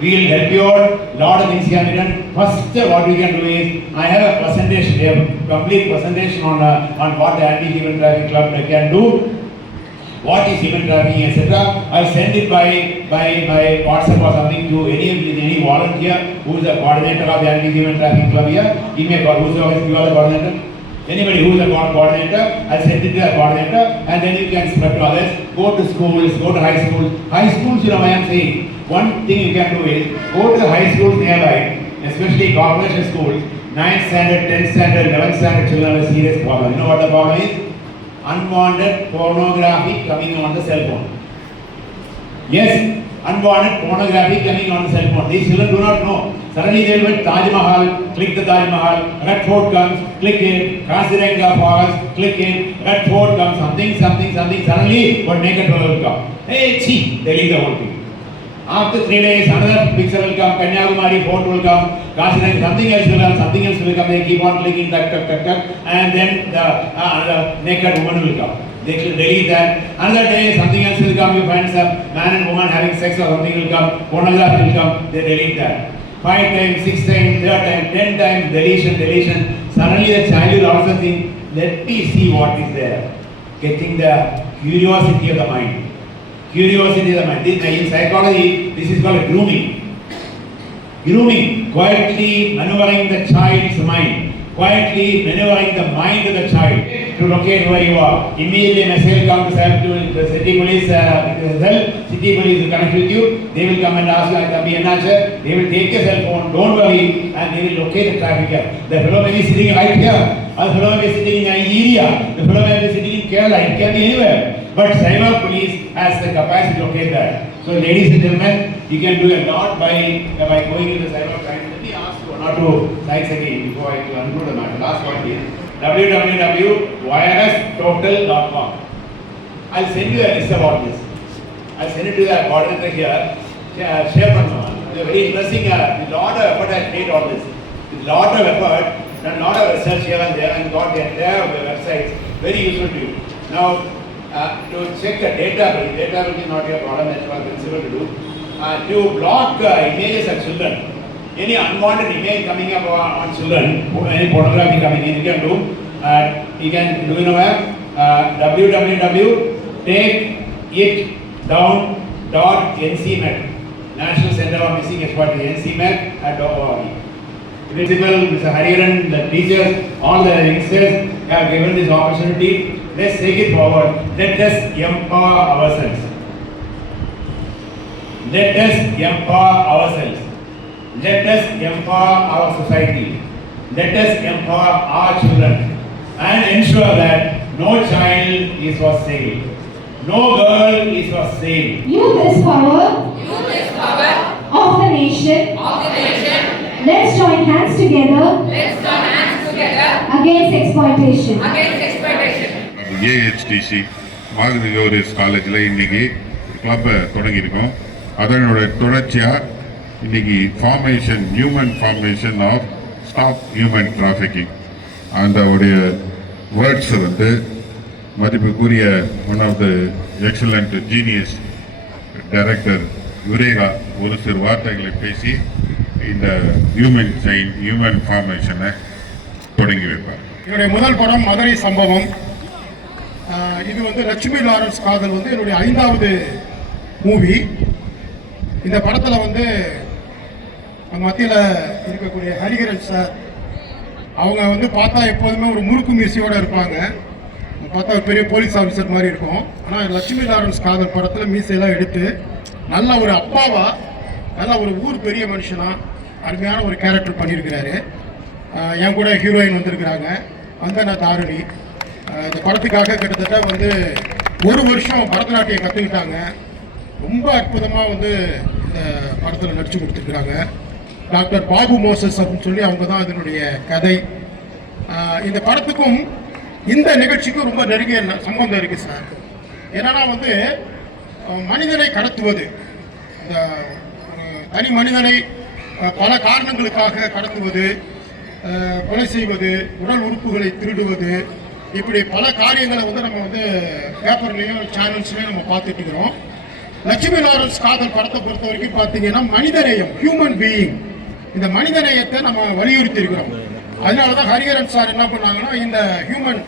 We will help you out. Lot of things can be done. First, what we can do is, I have a presentation, a complete presentation on uh, on what the anti-human trafficking club can do what is human trafficking, etc. I'll send it by, by, by WhatsApp or something to any, any volunteer who is the coordinator of the anti-human trafficking club here. Give me a call, who's the, you are the coordinator? Anybody who is co- coordinator, I'll send it to the coordinator and then you can spread to others. Go to schools, go to high schools. High schools, you know, I am saying, one thing you can do is, go to the high schools nearby, especially corporation schools, ninth standard, tenth standard, eleventh standard children have a serious problem. You know what the problem is? unwanted pornography coming on the cell phone. Yes, unwanted pornography coming on the cell phone. These children do not know. Suddenly they will Taj Mahal, click the Taj Mahal, Red Fort comes, click in, Kaziranga Forest, click in, Red Fort comes, something, something, something. Suddenly one naked fellow will come. Hey, chi, they leave the whole thing. After three days, another picture will come, Kanyakumari fort will come, Kaziranga, something else will come, something else will come. They keep on clicking, tuck, tuck, tuck, tuck, and then the uh, the naked woman will come. They will delete that. Another day, something else will come. You find some man and woman having sex or something will come. Pornography will come. They delete that. Five times, six times, third time, ten times, deletion, deletion. Suddenly the child will also think, let me see what is there. Getting the curiosity of the mind. Curiosity of the mind. In psychology, this is called grooming. Grooming, quietly maneuvering the child's mind, quietly maneuvering the mind of the child to locate where you are. Immediately a message will come to the city police, uh, help, city police will connect with you. They will come and ask you, Thambi Ennachu? They will take your cell phone, don't worry, and they will locate the trafficker. The fellow may be sitting right here, or the fellow may be sitting in Nigeria, the fellow may be sitting in Kerala, it can be anywhere. But cyber police has the capacity to locate that. So ladies and gentlemen, you can do a lot by, uh, by going into the side of time. Let me ask you one or two slides again before I conclude the matter. Last one here. www.wirelesstotal.com I'll send you a list about this. I'll send it to the moderator here. Share uh, from very interesting. Uh, a uh, lot of effort I made on this. A lot of effort a lot of research here and there and got the entire websites. Very useful to you. Now, uh, to check the data, data will be not your problem, that's what principal to do. Uh, to block uh, images of children, any unwanted image coming up on, on children, any pornography coming in, you can do. Uh, you can do you know where? Uh, www.takeitdown.ncmet, National Center for Missing Expertise, ncmet at org. Principal, Mr. Hariharan, the teachers, all the youngsters have given this opportunity. Let's take it forward. Let us empower ourselves. Let us empower ourselves. Let us empower our society. Let us empower our children and ensure that no child is for sale. No girl is for sale. Youth is power Youth is power of the nation. of the nation. Let's join hands together Let's join hands together against exploitation. against exploitation. ஏஹெச்டிசி Magahi Gowri's காலேஜில் இன்றைக்கி கிளப்பை தொடங்கியிருக்கோம். அதனோட தொடர்ச்சியாக இன்றைக்கி formation human formation of stop human trafficking அந்த உடைய words வந்து மதிப்புக்குரிய one of the excellent genius director Eureka ஒரு சிறு வார்த்தைகளை பேசி இந்த ஹியூமன் சைன் ஹியூமன் ஃபார்மேஷனை தொடங்கி வைப்பார் என்னுடைய முதல் படம் மதுரை சம்பவம். இது வந்து லட்சுமி லாரன்ஸ் காதல் வந்து என்னுடைய ஐந்தாவது மூவி. இந்த படத்தில் வந்து மத்தியில் இருக்கக்கூடிய ஹரிகரன் சார் அவங்க வந்து பார்த்தா எப்போதுமே ஒரு முறுக்கு மீசையோடு இருப்பாங்க. பார்த்தா ஒரு பெரிய போலீஸ் ஆஃபீஸர் மாதிரி இருக்கும். ஆனால் லட்சுமி லாரன்ஸ் காதல் படத்தில் மீசையெல்லாம் எடுத்து நல்ல ஒரு அப்பாவா நல்ல ஒரு ஊர் பெரிய மனுஷனாக அருமையான ஒரு கேரக்டர் பண்ணியிருக்கிறாரு. என் கூட ஹீரோயின் வந்திருக்கிறாங்க. வந்தனா தாரணி. இந்த படத்துக்காக கிட்டத்தட்ட வந்து ஒரு வருஷம் பரதநாட்டியம் கற்றுக்கிட்டாங்க ரொம்ப அற்புதமாக வந்து இந்த படத்தில் நடித்து கொடுத்துருக்குறாங்க. டாக்டர் பாபு மோசஸ் அப்படின்னு சொல்லி அவங்க தான் இதனுடைய கதை. இந்த படத்துக்கும் இந்த நிகழ்ச்சிக்கும் ரொம்ப நெருங்கிய சம்பந்தம் இருக்குது சார். என்னன்னா வந்து மனிதனை கடத்துவது. இந்த தனி மனிதனை பல காரணங்களுக்காக கடத்துவது கொலை செய்வது உடல் உறுப்புகளை திருடுவது இப்படி பல காரியங்களை வந்து நம்ம வந்து பேப்பர்லேயும் சேனல்ஸ்லையும் நம்ம பார்த்துட்டு இருக்கிறோம். லட்சுமி லாரன்ஸ் காதல் படத்தை பொறுத்த வரைக்கும் பார்த்தீங்கன்னா மனிதநேயம் ஹியூமன் பீயிங் இந்த மனிதநேயத்தை நம்ம வலியுறுத்தி இருக்கிறோம் அதனால தான் ஹரிஹரன் சார் என்ன பண்ணாங்கன்னா இந்த ஹியூமன்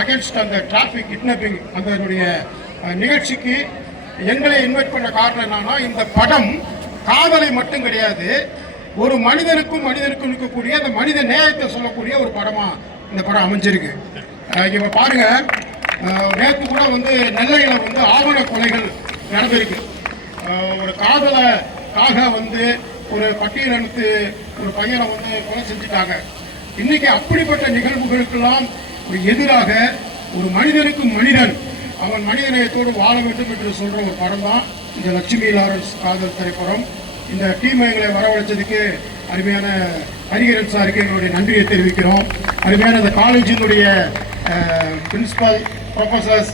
அகேன்ஸ்ட் அந்த டிராஃபிக் கிட்னாப்பிங் அதனுடைய நிகழ்ச்சிக்கு எங்களை இன்வைட் பண்ண காரணம் என்னன்னா இந்த படம் காதலை மட்டும் கிடையாது ஒரு மனிதனுக்கும் மனிதனுக்கும் இருக்கக்கூடிய அந்த மனித நேயத்தை சொல்லக்கூடிய ஒரு படமா இந்த படம் அமைஞ்சிருக்கு. இப்போ பாருங்க. நேற்று கூட வந்து நெல்லையில் வந்து ஆவண கொலைகள் நடந்திருக்கு. அஹ், ஒரு காதலுக்காக வந்து ஒரு பட்டியலினத்து ஒரு பையனை வந்து கொலை செஞ்சுட்டாங்க. இன்னைக்கு அப்படிப்பட்ட நிகழ்வுகளுக்கெல்லாம் ஒரு எதிராக ஒரு மனிதனுக்கு மனிதன் அவன் மனிதநேயத்தோடு வாழ வேண்டும் என்று சொல்ற ஒரு படம் தான். இந்த லட்சுமி லாரன்ஸ் காதல் திரைப்படம். இந்த டீம் எங்களை வரவழைச்சதுக்கு அருமையான ஹரிகரன் சாருக்கு எங்களுடைய நன்றியை தெரிவிக்கிறோம். அருமையான இந்த காலேஜினுடைய பிரின்சிபல் ப்ரொஃபசர்ஸ்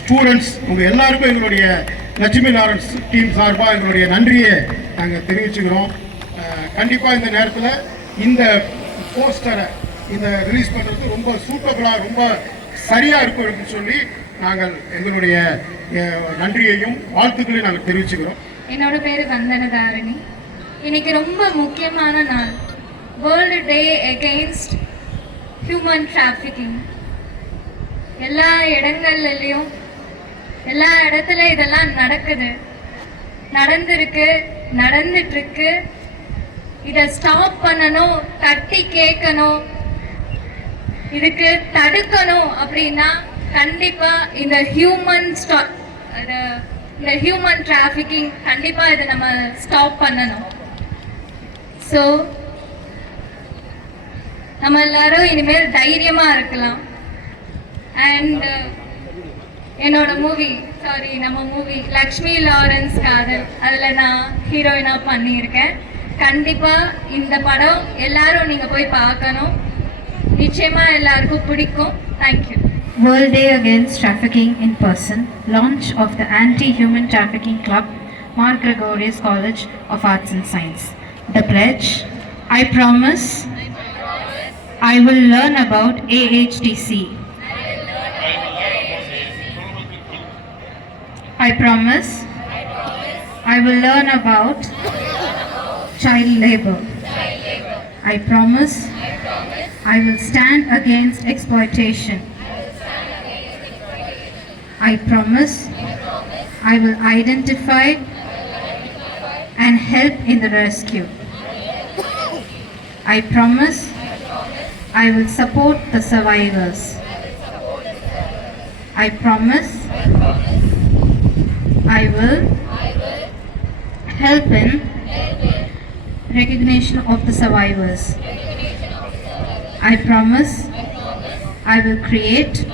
ஸ்டூடெண்ட்ஸ் உங்கள் எல்லாருக்கும் எங்களுடைய லட்சுமி லாரன்ஸ் டீம் சார்பாக எங்களுடைய நன்றியை நாங்கள் தெரிவிச்சுக்கிறோம். கண்டிப்பாக இந்த நேரத்தில் இந்த போஸ்டரை இந்த ரிலீஸ் பண்ணுறது ரொம்ப சூட்டபிளா ரொம்ப சரியாக இருக்கும் அப்படின்னு சொல்லி நாங்கள் எங்களுடைய நன்றியையும் வாழ்த்துக்களையும் நாங்கள் தெரிவிச்சுக்கிறோம். என்னோட பேர் வந்தனதாரணி. இன்னைக்கு ரொம்ப முக்கியமான நாள். World day against human trafficking எல்லா இடங்கள்லையும் எல்லா இடத்துல இதெல்லாம் நடக்குது. நடந்திருக்கு நடந்துட்டு இருக்கு இதை ஸ்டாப் பண்ணணும் தட்டி கேட்கணும். இதுக்கு தடுக்கணும் அப்படின்னா கண்டிப்பா இந்த ஹியூமன் ஸ்டா இந்த ஹியூமன் டிராஃபிக்கிங் கண்டிப்பா இதை நம்ம ஸ்டாப் பண்ணணும். ஸோ நம்ம எல்லாரும் இனிமேல் தைரியமா இருக்கலாம். அண்ட் என்னோட மூவி சாரி நம்ம மூவி லக்ஷ்மி லாரன்ஸ் காதல் அதில் நான் ஹீரோயினாக பண்ணியிருக்கேன் கண்டிப்பாக இந்த படம் எல்லாரும் நீங்கள் போய் பார்க்கணும் நிச்சயமாக எல்லாருக்கும் பிடிக்கும் thank you World Day Against Trafficking in Person, launch of the Anti-Human Trafficking Club, Mark Gregorius College of Arts and Science. The pledge, I promise I will learn about AHTC. I promise I will learn about child labor. I promise I will stand against exploitation. I promise I will identify and help in the rescue. I promise I will support the survivors. I promise I will, help, in recognition of the survivors. I, promise I will create,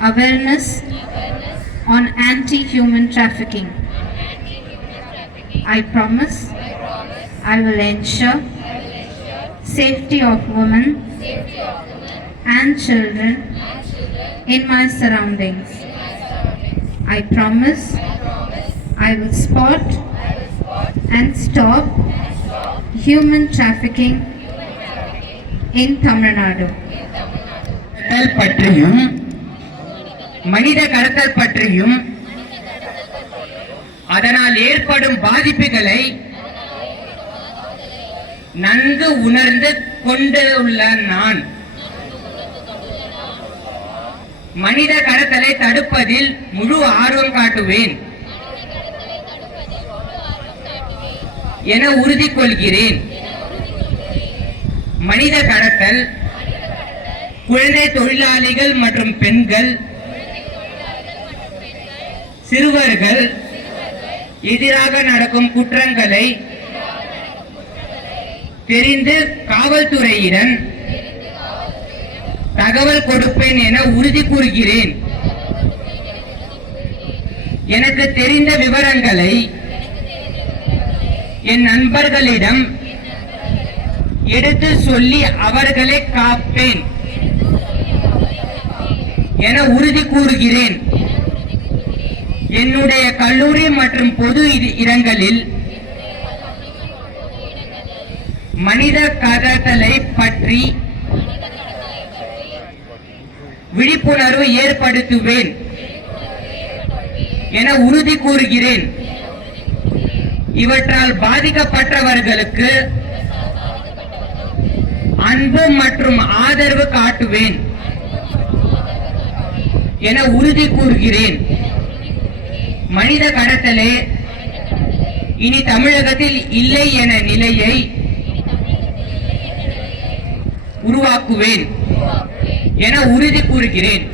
awareness, on anti human trafficking. I promise, I will ensure, safety of women, and, children in my surroundings. In my surroundings. I promise I will spot and stop human trafficking in Tamil Nadu. பற்றியும் மனித கடத்தல் பற்றியும் அதனால் ஏற்படும் பாதிப்புகளை நன்கு உணர்ந்து கொண்டுள்ள நான் மனித கடத்தலை தடுப்பதில் முழு ஆர்வம் காட்டுவேன் என உறுதி கொள்கிறேன் மனித கடத்தல் குழந்தை தொழிலாளிகள் மற்றும் பெண்கள் சிறுவர்கள் எதிராக நடக்கும் குற்றங்களை தெரிந்து காவல்துறையிடம் தகவல் கொடுப்பேன் என உறுதி கூறுகிறேன். எனக்கு தெரிந்த விவரங்களை என் நண்பர்களிடம் எடுத்து சொல்லி அவர்களை காப்பேன் என உறுதி கூறுகிறேன். என்னுடைய கல்லூரி மற்றும் பொது இடங்களில் மனித கடத்தலை பற்றி விழிப்புணர்வு ஏற்படுத்துவேன் என உறுதி கூறுகிறேன். இவற்றால் பாதிக்கப்பட்டவர்களுக்கு அன்பு மற்றும் ஆதரவு காட்டுவேன் என உறுதி கூறுகிறேன். மனித கடத்தலே இனி தமிழகத்தில் இல்லை என நிலையை உருவாக்குவேன் என உறுதி கூறுகிறேன்.